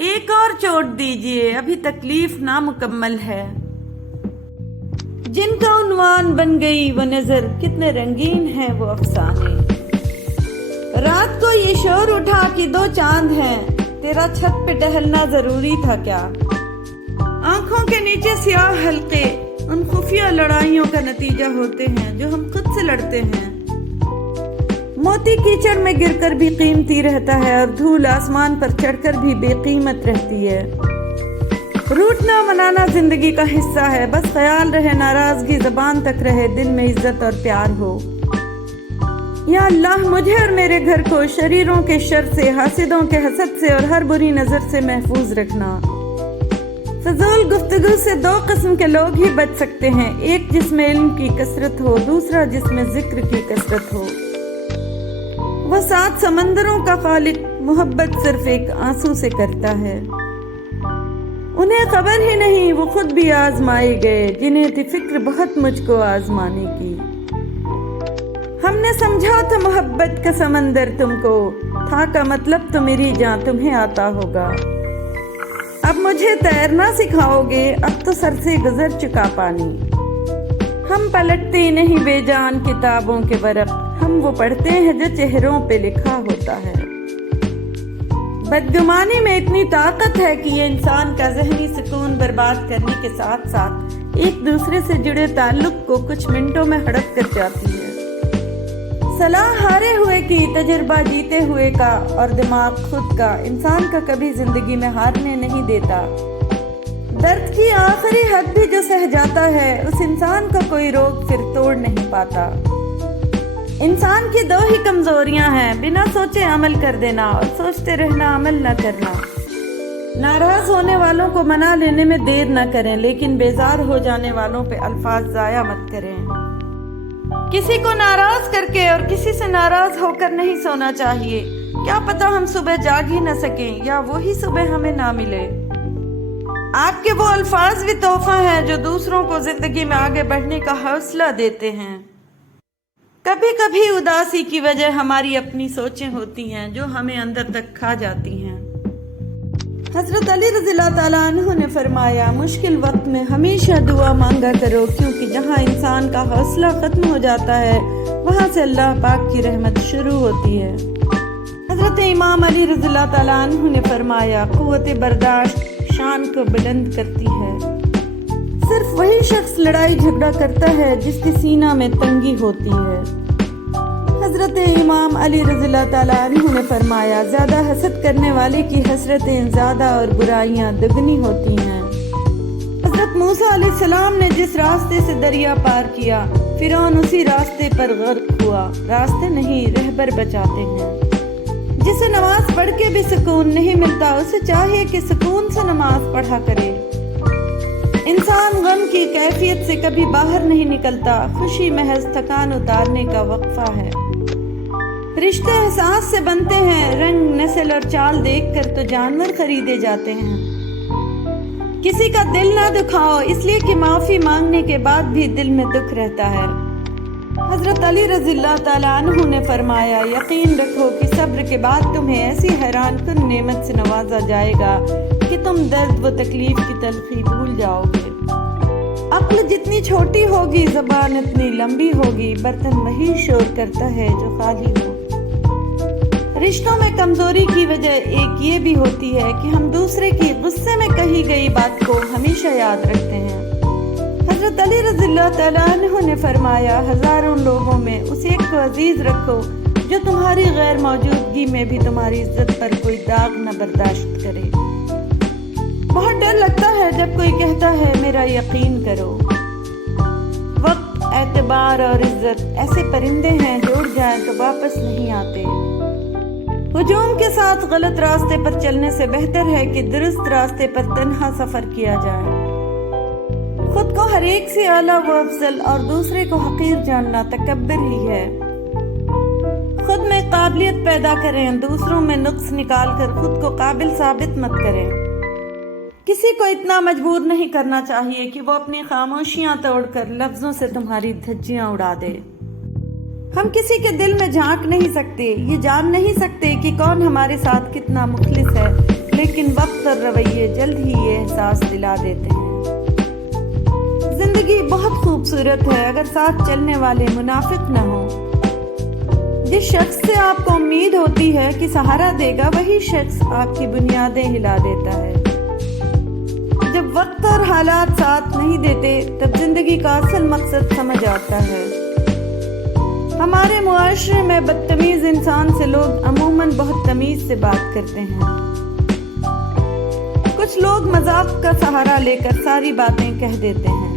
ایک اور چوٹ دیجئے، ابھی تکلیف نامکمل ہے۔ جن کا عنوان بن گئی وہ نظر، کتنے رنگین ہیں وہ افسانے۔ رات کو یہ شور اٹھا کہ دو چاند ہیں، تیرا چھت پہ ٹہلنا ضروری تھا کیا؟ آنکھوں کے نیچے سیاہ حلقے ان خفیہ لڑائیوں کا نتیجہ ہوتے ہیں جو ہم خود سے لڑتے ہیں۔ موتی کیچڑ میں گر کر بھی قیمتی رہتا ہے اور دھول آسمان پر چڑھ کر بھی بے قیمت رہتی ہے۔ روٹنا منانا زندگی کا حصہ ہے، بس خیال رہے ناراضگی زبان تک رہے، دل میں عزت اور پیار ہو۔ یا اللہ مجھے اور میرے گھر کو شریروں کے شر سے، حاسدوں کے حسد سے اور ہر بری نظر سے محفوظ رکھنا۔ فضول گفتگو سے دو قسم کے لوگ ہی بچ سکتے ہیں، ایک جس میں علم کی کثرت ہو، دوسرا جس میں ذکر کی کثرت ہو۔ وہ 7 سمندروں کا خالق محبت صرف ایک آنسو سے کرتا ہے۔ انہیں خبر ہی نہیں وہ خود بھی آزمائے گئے، جنہیں تھی فکر بہت مجھ کو آزمانے کی۔ ہم نے سمجھا تھا محبت کا سمندر تم کو، تھا کا مطلب تو میری جان تمہیں آتا ہوگا۔ اب مجھے تیرنا سکھاؤ گے، اب تو سر سے گزر چکا پانی۔ ہم پلٹتے نہیں بے جان کتابوں کے ورق، ہم وہ پڑھتے ہیں جو چہروں پہ لکھا ہوتا ہے۔ بدگمانی میں اتنی طاقت ہے کہ یہ انسان کا ذہنی سکون برباد کرنے کے ساتھ ساتھ ایک دوسرے سے جڑے تعلق کو کچھ منٹوں میں ہڑپ کر جاتی ہے۔ صلاح ہارے ہوئے کی، تجربہ جیتے ہوئے کا اور دماغ خود کا انسان کا کبھی زندگی میں ہارنے نہیں دیتا۔ درد کی آخری حد بھی جو سہ جاتا ہے، اس انسان کا کوئی روگ پھر توڑ نہیں پاتا۔ انسان کی 2 ہی کمزوریاں ہیں، بنا سوچے عمل کر دینا اور سوچتے رہنا عمل نہ کرنا۔ ناراض ہونے والوں کو منا لینے میں دیر نہ کریں، لیکن بیزار ہو جانے والوں پہ الفاظ ضائع مت کریں۔ کسی کو ناراض کر کے اور کسی سے ناراض ہو کر نہیں سونا چاہیے، کیا پتہ ہم صبح جاگ ہی نہ سکیں یا وہی صبح ہمیں نہ ملے۔ آپ کے وہ الفاظ بھی تحفہ ہیں جو دوسروں کو زندگی میں آگے بڑھنے کا حوصلہ دیتے ہیں۔ کبھی کبھی اداسی کی وجہ ہماری اپنی سوچیں ہوتی ہیں جو ہمیں اندر تک کھا جاتی ہیں۔ حضرت علی رضی اللہ تعالیٰ عنہ نے فرمایا، مشکل وقت میں ہمیشہ دعا مانگا کرو، کیونکہ جہاں انسان کا حوصلہ ختم ہو جاتا ہے وہاں سے اللہ پاک کی رحمت شروع ہوتی ہے۔ حضرت امام علی رضی اللہ تعالیٰ عنہ نے فرمایا، قوت برداشت شان کو بلند کرتی ہے۔ صرف وہی شخص لڑائی جھگڑا کرتا ہے جس کے سینہ میں تنگی ہوتی ہے۔ حضرت امام علی رضی اللہ تعالیٰ عنہ نے فرمایا، زیادہ حسد کرنے والے کی حسرتیں زیادہ اور برائیاں دگنی ہوتی ہیں۔ حضرت موسیٰ علیہ السلام نے جس راستے سے دریا پار کیا، فرعون اسی راستے پر غرق ہوا۔ راستے نہیں رہبر بچاتے ہیں۔ جسے نماز پڑھ کے بھی سکون نہیں ملتا، اسے چاہیے کہ سکون سے نماز پڑھا کرے۔ انسان غم کی کیفیت سے کبھی باہر نہیں نکلتا، خوشی محض تھکان اتارنے کا وقفہ ہے۔ رشتے احساس سے بنتے ہیں، رنگ نسل اور چال دیکھ کر تو جانور خریدے جاتے ہیں۔ کسی کا دل نہ دکھاؤ، اس لیے کہ معافی مانگنے کے بعد بھی دل میں دکھ رہتا ہے۔ حضرت علی رضی اللہ تعالیٰ عنہ نے فرمایا، یقین رکھو کہ صبر کے بعد تمہیں ایسی حیران کن نعمت سے نوازا جائے گا کہ تم درد و تکلیف کی تلخی بھول جاؤ گے۔ عقل جتنی چھوٹی ہوگی، زبان اتنی لمبی ہوگی، برتن وہی شور کرتا ہے جو خالی ہو۔ رشتوں میں کمزوری کی وجہ ایک یہ بھی ہوتی ہے کہ ہم دوسرے کی غصے میں کہی گئی بات کو ہمیشہ یاد رکھتے ہیں۔ حضرت علی رضی اللہ تعالیٰ عنہ نے فرمایا، ہزاروں لوگوں میں اس ایک کو عزیز رکھو جو تمہاری غیر موجودگی میں بھی تمہاری عزت پر کوئی داغ نہ برداشت کرے۔ بہت ڈر لگتا ہے جب کوئی کہتا ہے میرا یقین کرو۔ وقت، اعتبار اور عزت ایسے پرندے ہیں جو اڑ جائیں تو واپس نہیں آتے۔ ہجوم کے ساتھ غلط راستے پر چلنے سے بہتر ہے کہ درست راستے پر تنہا سفر کیا جائے۔ خود کو ہر ایک سے اعلیٰ و افضل اور دوسرے کو حقیر جاننا تکبر ہی ہے۔ خود میں قابلیت پیدا کریں، دوسروں میں نقص نکال کر خود کو قابل ثابت مت کریں۔ کسی کو اتنا مجبور نہیں کرنا چاہیے کہ وہ اپنی خاموشیاں توڑ کر لفظوں سے تمہاری دھجیاں اڑا دے۔ ہم کسی کے دل میں جھانک نہیں سکتے، یہ جان نہیں سکتے کہ کون ہمارے ساتھ کتنا مخلص ہے، لیکن وقت اور احساس دلا دیتے ہیں۔ زندگی بہت خوبصورت ہے اگر ساتھ چلنے والے منافق نہ ہوں۔ جس شخص سے آپ کو امید ہوتی ہے کہ سہارا دے گا، وہی شخص آپ کی بنیادیں ہلا دیتا ہے۔ جب وقت اور حالات ساتھ نہیں دیتے تب زندگی کا اصل مقصد سمجھ آتا ہے۔ ہمارے معاشرے میں بدتمیز انسان سے لوگ عموماً بہت تمیز سے بات کرتے ہیں۔ کچھ لوگ مذاق کا سہارا لے کر ساری باتیں کہہ دیتے ہیں۔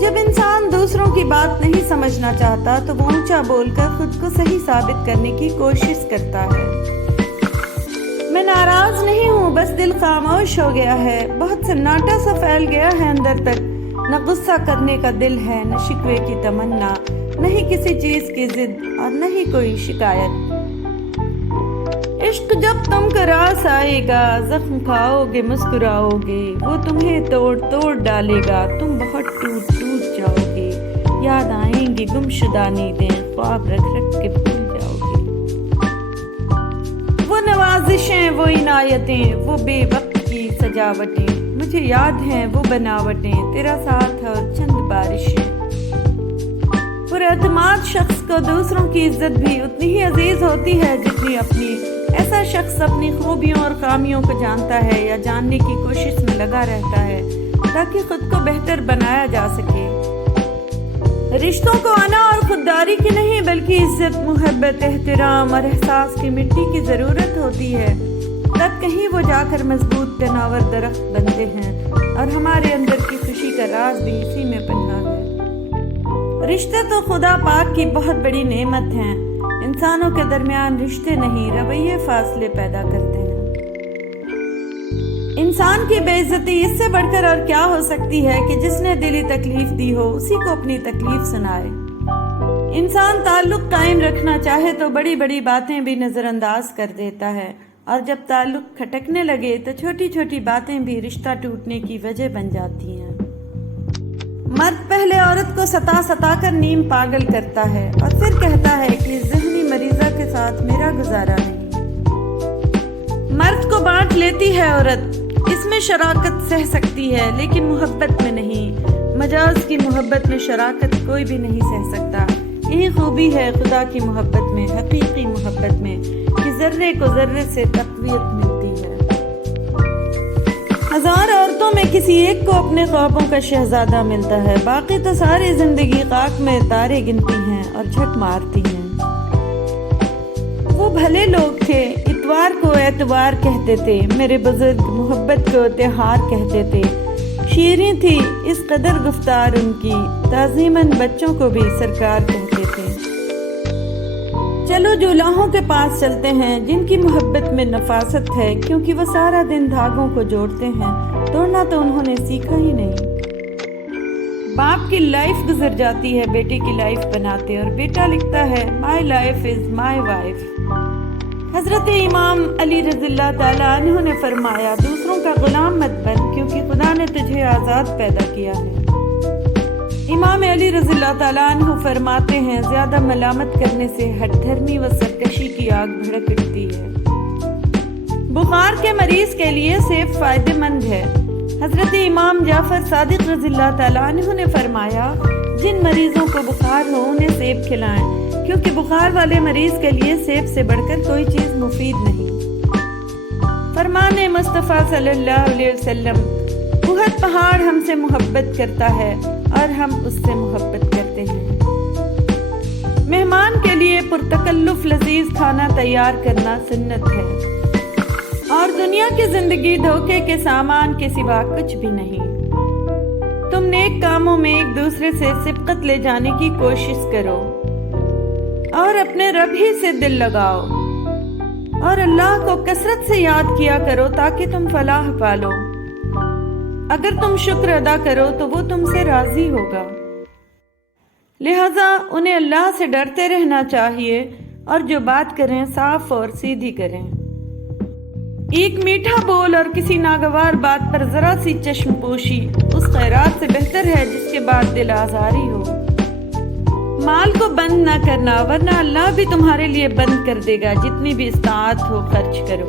جب انسان دوسروں کی بات نہیں سمجھنا چاہتا تو وہ اونچا بول کر خود کو صحیح ثابت کرنے کی کوشش کرتا ہے۔ میں ناراض نہیں ہوں، بس دل خاموش ہو گیا ہے۔ بہت سناٹا سا پھیل گیا ہے اندر تک، نہ غصہ کرنے کا دل ہے، نہ شکوے کی تمنا، نہ ہی کسی چیز کی ضد اور نہ ہی کوئی شکایت۔ عشق جب تم کو راس آئے گا، زخم کھاؤ گے مسکراؤ گے، وہ تمہیں توڑ توڑ ڈالے گا، تم بہت ٹوٹ ٹوٹ جاؤ گے، یاد آئیں گی گمشدہ نیندیں، خواب رکھ رکھ کے بھول جاؤ گے۔ وہ نوازشیں، وہ عنایتیں، وہ بے وقت کی سجاوٹیں، مجھے یاد ہیں وہ بناوٹیں، تیرا ساتھ اور چند بارشیں۔ پر اعتماد شخص کو دوسروں کی عزت بھی اتنی ہی عزیز ہوتی ہے جتنی اپنی۔ ایسا شخص اپنی خوبیوں اور خامیوں کو جانتا ہے یا جاننے کی کوشش میں لگا رہتا ہے تاکہ خود کو بہتر بنایا جا سکے۔ رشتوں کو انا اور خودداری کی نہیں بلکہ عزت، محبت، احترام اور احساس کی مٹی کی ضرورت ہوتی ہے، تب کہیں وہ جا کر مضبوط تناور درخت بنتے ہیں، اور ہمارے اندر کی خوشی کا راز بھی اسی میں پنہاں ہے۔ رشتے تو خدا پاک کی بہت بڑی نعمت ہیں۔ انسانوں کے درمیان رشتے نہیں، رویے فاصلے پیدا کرتے ہیں۔ انسان کی بے عزتی اس سے بڑھ کر اور کیا ہو سکتی ہے کہ جس نے دلی تکلیف دی ہو اسی کو اپنی تکلیف سنائے۔ انسان تعلق قائم رکھنا چاہے تو بڑی بڑی باتیں بھی نظر انداز کر دیتا ہے، اور جب تعلق کھٹکنے لگے تو چھوٹی چھوٹی باتیں بھی رشتہ ٹوٹنے کی وجہ بن جاتی ہیں۔ مرد پہلے عورت کو ستا کر نیم پاگل کرتا ہے اور پھر کہتا ہے کہ ذہنی مریضہ کے ساتھ میرا گزارا نہیں۔ مرد کو بانٹ لیتی ہے عورت، اس میں شراکت سہ سکتی ہے لیکن محبت میں نہیں۔ مجاز کی محبت میں شراکت کوئی بھی نہیں سہ سکتا۔ یہی خوبی ہے خدا کی محبت میں، حقیقی محبت میں، کہ ذرے کو ذرے سے تقویت ملتی ہے۔ ہزار عورتوں میں کسی ایک کو اپنے خوابوں کا شہزادہ ملتا ہے، باقی تو ساری زندگی خاک میں تارے گنتی ہیں اور جھٹ مارتی ہیں۔ وہ بھلے لوگ تھے، اتوار کو اعتبار کہتے تھے، میرے بزرگ محبت کو تہار کہتے تھے۔ شیریں تھی اس قدر گفتار ان کی، تعظیماً بچوں کو بھی سرکار کہتے تھے۔ چلو جولاہوں کے پاس چلتے ہیں جن کی محبت میں نفاست ہے، کیونکہ وہ سارا دن دھاگوں کو جوڑتے ہیں، توڑنا تو انہوں نے سیکھا ہی نہیں۔ باپ کی لائف گزر جاتی ہے بیٹے کی لائف بناتے، اور بیٹا لکھتا ہے my life is my wife. حضرت امام علی رضی اللہ تعالیٰ عنہ نے فرمایا دوسروں کا غلام مت بن، کیونکہ خدا نے تجھے آزاد پیدا کیا ہے۔ امام علی رضی اللہ تعالیٰ عنہ فرماتے ہیں زیادہ ملامت کرنے سے ہٹ دھرمی و سرکشی کی آگ بھڑک اٹھتی ہے۔ بخار کے مریض کے لیے سیب فائدہ مند ہے۔ حضرت امام جعفر صادق رضی اللہ تعالیٰ عنہ نے فرمایا جن مریضوں کو بخار ہو انہیں سیب کھلائیں، کیونکہ بخار والے مریض کے لیے سیب سے بڑھ کر کوئی چیز مفید نہیں۔ فرمان مصطفیٰ صلی اللہ علیہ وسلم، احد پہاڑ ہم سے محبت کرتا ہے اور ہم اس سے محبت کرتے ہیں۔ مہمان کے لیے پرتکلف لذیذ کھانا تیار کرنا سنت ہے، اور دنیا کی زندگی دھوکے کے سامان کے سوا کچھ بھی نہیں۔ تم نیک کاموں میں ایک دوسرے سے سبقت لے جانے کی کوشش کرو، اور اپنے رب ہی سے دل لگاؤ، اور اللہ کو کثرت سے یاد کیا کرو تاکہ تم فلاح پالو۔ اگر تم شکر ادا کرو تو وہ تم سے راضی ہوگا۔ لہذا انہیں اللہ سے ڈرتے رہنا چاہیے، اور جو بات کریں صاف اور سیدھی کریں۔ ایک میٹھا بول اور کسی ناگوار بات پر ذرا سی چشم پوشی اس خیرات سے بہتر ہے جس کے بعد دل آزاری ہو۔ مال کو بند نہ کرنا، ورنہ اللہ بھی تمہارے لیے بند کر دے گا۔ جتنی بھی استطاعت ہو خرچ کرو،